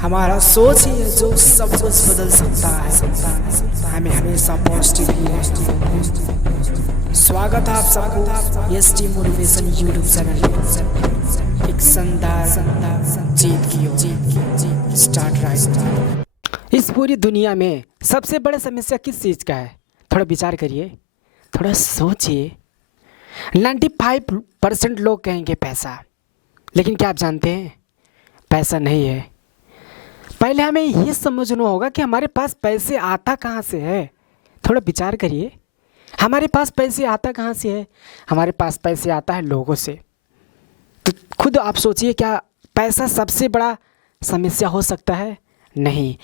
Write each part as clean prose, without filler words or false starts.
हमारा सोच ही है जो सब कुछ बदल सकता है। हमें हमेशा पॉजिटिव ही है। स्वागत है आप सबको एसटी मोटिवेशन यूट्यूब चैनल पे। एक शानदार जीत की ओर स्टार्ट राइट। इस पूरी दुनिया में सबसे बड़ा समस्या किस चीज़ का है? थोड़ा विचार करिए, थोड़ा सोचिए। 95% लोग कहेंगे पैसा, लेकिन क्या आप जानते हैं पैसा नहीं है। पहले हमें ये समझना होगा कि हमारे पास पैसे आता कहाँ से है। थोड़ा विचार करिए, हमारे पास पैसे आता कहाँ से है? हमारे पास पैसे आता है लोगों से। तो खुद आप सोचिए, क्या पैसा सबसे बड़ा समस्या हो सकता है? नहीं।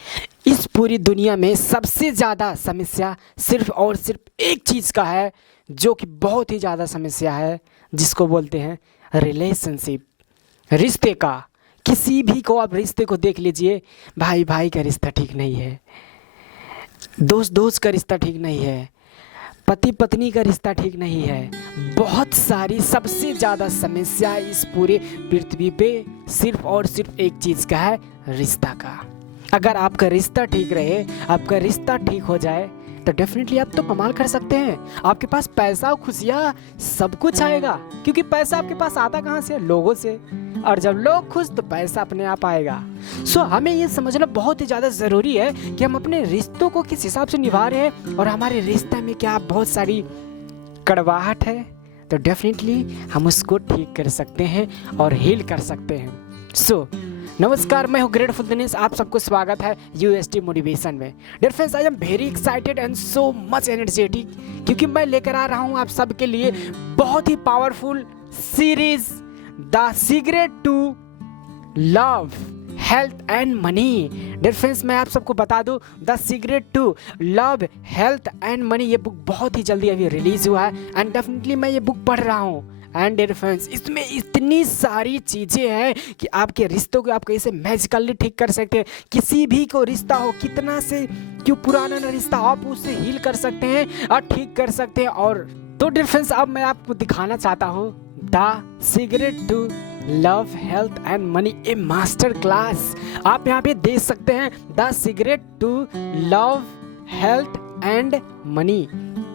इस पूरी दुनिया में सबसे ज़्यादा समस्या सिर्फ और सिर्फ एक चीज़ का है, जो कि बहुत ही ज़्यादा समस्या है, जिसको बोलते हैं रिलेशनशिप, रिश्ते का। किसी भी को आप रिश्ते को देख लीजिए, भाई भाई का रिश्ता ठीक नहीं है, दोस्त दोस्त का रिश्ता ठीक नहीं है, पति पत्नी का रिश्ता ठीक नहीं है। बहुत सारी सबसे ज़्यादा समस्या इस पूरे पृथ्वी पे सिर्फ और सिर्फ एक चीज़ का है, रिश्ता का। अगर आपका रिश्ता ठीक रहे, आपका रिश्ता ठीक हो जाए, तो डेफिनेटली आप तो कमाल कर सकते हैं। आपके पास पैसा, खुशियाँ, सब कुछ आएगा, क्योंकि पैसा आपके पास आता कहाँ से? लोगों से। और जब लोग खुश तो पैसा अपने आप आएगा। सो हमें ये समझना बहुत ही ज़्यादा ज़रूरी है कि हम अपने रिश्तों को किस हिसाब से निभा रहे हैं, और हमारे रिश्ते में क्या बहुत सारी कड़वाहट है, तो डेफिनेटली हम उसको ठीक कर सकते हैं और हील कर सकते हैं। सो नमस्कार, मैं हूँ ग्रेटफुल दिनेश। आप सबको स्वागत है यूएसटी मोटिवेशन में। Dear friends, I am very excited and so much energetic, क्योंकि मैं लेकर आ रहा हूँ आप सबके लिए बहुत ही powerful series, the secret to love, health and money. Dear friends, मैं आप सबको बता दूं, the secret to love, health and money, ये बुक बहुत ही जल्दी अभी रिलीज हुआ है, एंड डेफिनेटली मैं ये बुक पढ़ रहा हूँ। एंड डियर फ्रेंड्स, इसमें इतनी सारी चीज़ें हैं कि आपके रिश्तों को आप कैसे मैजिकली ठीक कर सकते हैं। किसी भी को रिश्ता हो, कितना से क्यों पुराना ना रिश्ता, आप उससे हील कर सकते हैं और ठीक कर सकते हैं। और तो डियर फ्रेंड्स, अब मैं आपको दिखाना चाहता हूँ the secret to love, health and money, a master class. आप यहाँ पे देख सकते हैं, the secret to love, health and money,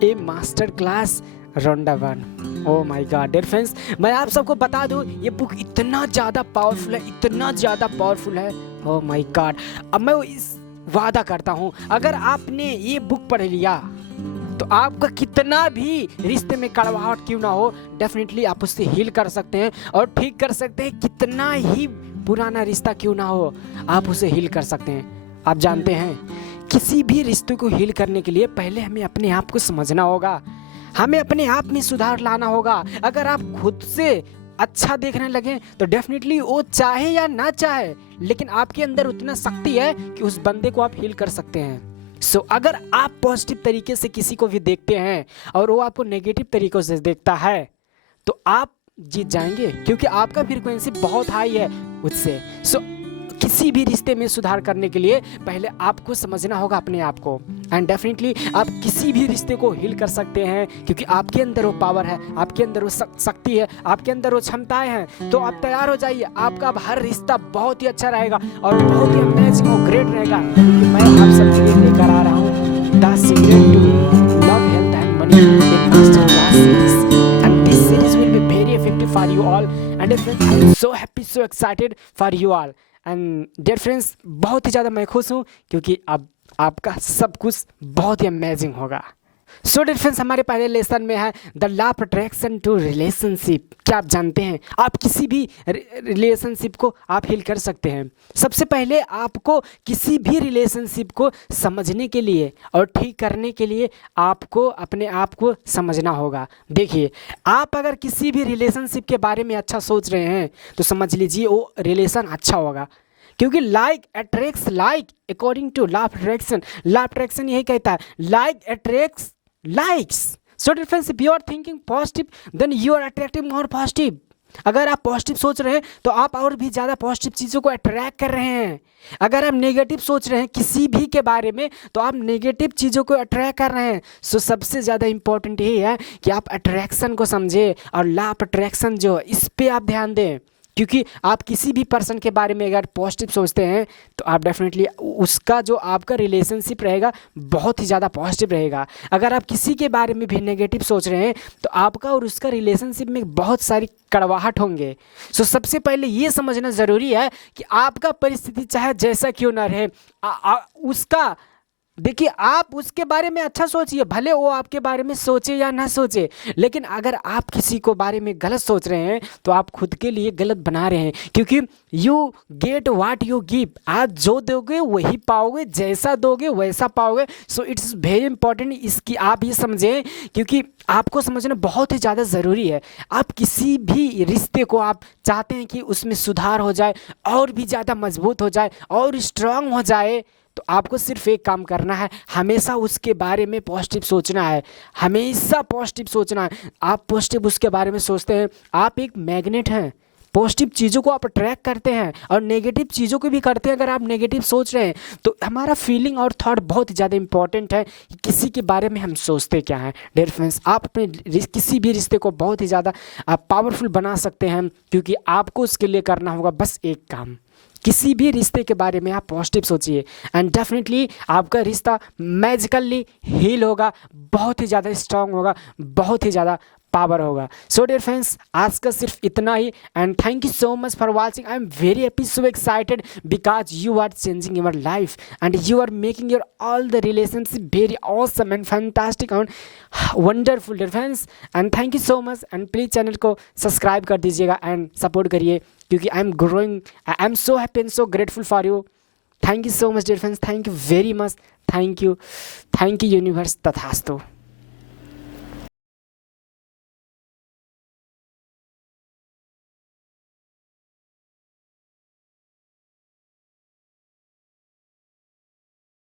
a master class Rhonda 1। Oh my God dear friends, मैं आप सबको बता दूं, ये बुक इतना ज़्यादा पावरफुल है, इतना ज़्यादा पावरफुल है। ओह माय गॉड। अब मैं इस वादा करता हूँ, अगर आपने ये बुक पढ़ लिया तो आपका कितना भी रिश्ते में कड़वाहट क्यों ना हो, डेफिनेटली आप उससे हील कर सकते हैं और ठीक कर सकते हैं। कितना ही पुराना रिश्ता क्यों ना हो, आप उसे हील कर सकते हैं। आप जानते हैं, किसी भी रिश्ते को हील करने के लिए पहले हमें अपने आप को समझना होगा, हमें अपने आप में सुधार लाना होगा। अगर आप खुद से अच्छा देखने लगे तो डेफिनेटली वो चाहे या ना चाहे, लेकिन आपके अंदर उतना शक्ति है कि उस बंदे को आप हील कर सकते हैं। सो अगर आप पॉजिटिव तरीके से किसी को भी देखते हैं और वो आपको नेगेटिव तरीकों से देखता है, तो आप जीत जाएंगे, क्योंकि आपका फ्रीक्वेंसी बहुत हाई है उससे। सो किसी भी रिश्ते में सुधार करने के लिए पहले आपको समझना होगा अपने आप को, एंड डेफिनेटली आप किसी भी रिश्ते को हील कर सकते हैं, क्योंकि आपके अंदर वो पावर है, आपके अंदर वो शक्ति है, आपके अंदर वो क्षमताएं हैं। तो आप तैयार हो जाइए, आपका अब हर रिश्ता बहुत ही अच्छा रहेगा और बहुत ही अमेजिंग और ग्रेट रहेगा, क्योंकि मैं आप सबके लिए लेकर आ रहा हूँ the secret to love, health and money, in master class series, and this series will be very effective for you all, and I am so happy, so excited for you all. And dear friends, बहुत ही ज़्यादा मैं खुश हूँ, क्योंकि अब आपका सब कुछ बहुत ही अमेजिंग होगा। सो डियर फ्रेंड्स, हमारे पहले लेसन में है the law of attraction to relationship. क्या आप जानते हैं, आप किसी भी रिलेशनशिप को आप हील कर सकते हैं। सबसे पहले आपको किसी भी रिलेशनशिप को समझने के लिए और ठीक करने के लिए आपको अपने आप को समझना होगा। देखिए, आप अगर किसी भी रिलेशनशिप के बारे में अच्छा सोच रहे हैं तो समझ लीजिए वो रिलेशन अच्छा होगा, क्योंकि like attracts like, according to law of attraction. Law of attraction यही कहता है, like attracts likes. So dear friends, if you are thinking positive then you are attracting more positive. अगर आप पॉजिटिव सोच रहे हैं तो आप और भी ज़्यादा पॉजिटिव चीज़ों को अट्रैक्ट कर रहे हैं। अगर आप नेगेटिव सोच रहे हैं किसी भी के बारे में तो आप नेगेटिव चीज़ों को अट्रैक्ट कर रहे हैं। सो सबसे ज़्यादा इंपॉर्टेंट ये है कि आप अट्रैक्शन को समझें और लॉ ऑफ अट्रैक्शन जो इस पर आप ध्यान दें। क्योंकि आप किसी भी पर्सन के बारे में अगर पॉजिटिव सोचते हैं तो आप डेफिनेटली उसका जो आपका रिलेशनशिप रहेगा बहुत ही ज़्यादा पॉजिटिव रहेगा। अगर आप किसी के बारे में भी नेगेटिव सोच रहे हैं तो आपका और उसका रिलेशनशिप में बहुत सारी कड़वाहट होंगे। सो सबसे पहले ये समझना ज़रूरी है कि आपका परिस्थिति चाहे जैसा क्यों ना रहे, उसका देखिए, आप उसके बारे में अच्छा सोचिए, भले वो आपके बारे में सोचे या ना सोचे, लेकिन अगर आप किसी को बारे में गलत सोच रहे हैं तो आप खुद के लिए गलत बना रहे हैं, क्योंकि you get what you give. आप जो दोगे वही पाओगे, जैसा दोगे वैसा पाओगे। सो इट्स वेरी इंपॉर्टेंट, इसकी आप ये समझें, क्योंकि आपको समझना बहुत ही ज़्यादा ज़रूरी है। आप किसी भी रिश्ते को आप चाहते हैं कि उसमें सुधार हो जाए, और भी ज़्यादा मजबूत हो जाए और स्ट्रांग हो जाए, तो आपको सिर्फ एक काम करना है, हमेशा उसके बारे में पॉजिटिव सोचना है, हमेशा पॉजिटिव सोचना है। आप पॉजिटिव उसके बारे में सोचते हैं, आप एक मैग्नेट हैं, पॉजिटिव चीज़ों को आप अट्रैक्ट करते हैं और नेगेटिव चीज़ों को भी करते हैं। अगर आप नेगेटिव सोच रहे हैं तो हमारा फीलिंग और थॉट बहुत ही ज़्यादा इंपॉर्टेंट है कि किसी के बारे में हम सोचते क्या हैं। डियर फ्रेंड्स, आप अपने किसी भी रिश्ते को बहुत ही ज़्यादा आप पावरफुल बना सकते हैं, क्योंकि आपको उसके लिए करना होगा बस एक काम, किसी भी रिश्ते के बारे में आप पॉजिटिव सोचिए एंड डेफिनेटली आपका रिश्ता मैजिकली हील होगा, बहुत ही ज़्यादा स्ट्रांग होगा, बहुत ही ज़्यादा पावर होगा। सो डियर फ्रेंड्स, आज का सिर्फ इतना ही and thank you so much for watching. I am very happy, so excited because you are changing your life and you are making your all the relationship very awesome and fantastic and wonderful dear friends. And thank you so much and please channel को subscribe कर दीजिएगा and support करिए, क्योंकि I am growing, I am so happy and so grateful for you. Thank you so much dear friends, thank you very much, thank you universe, तथास्तु।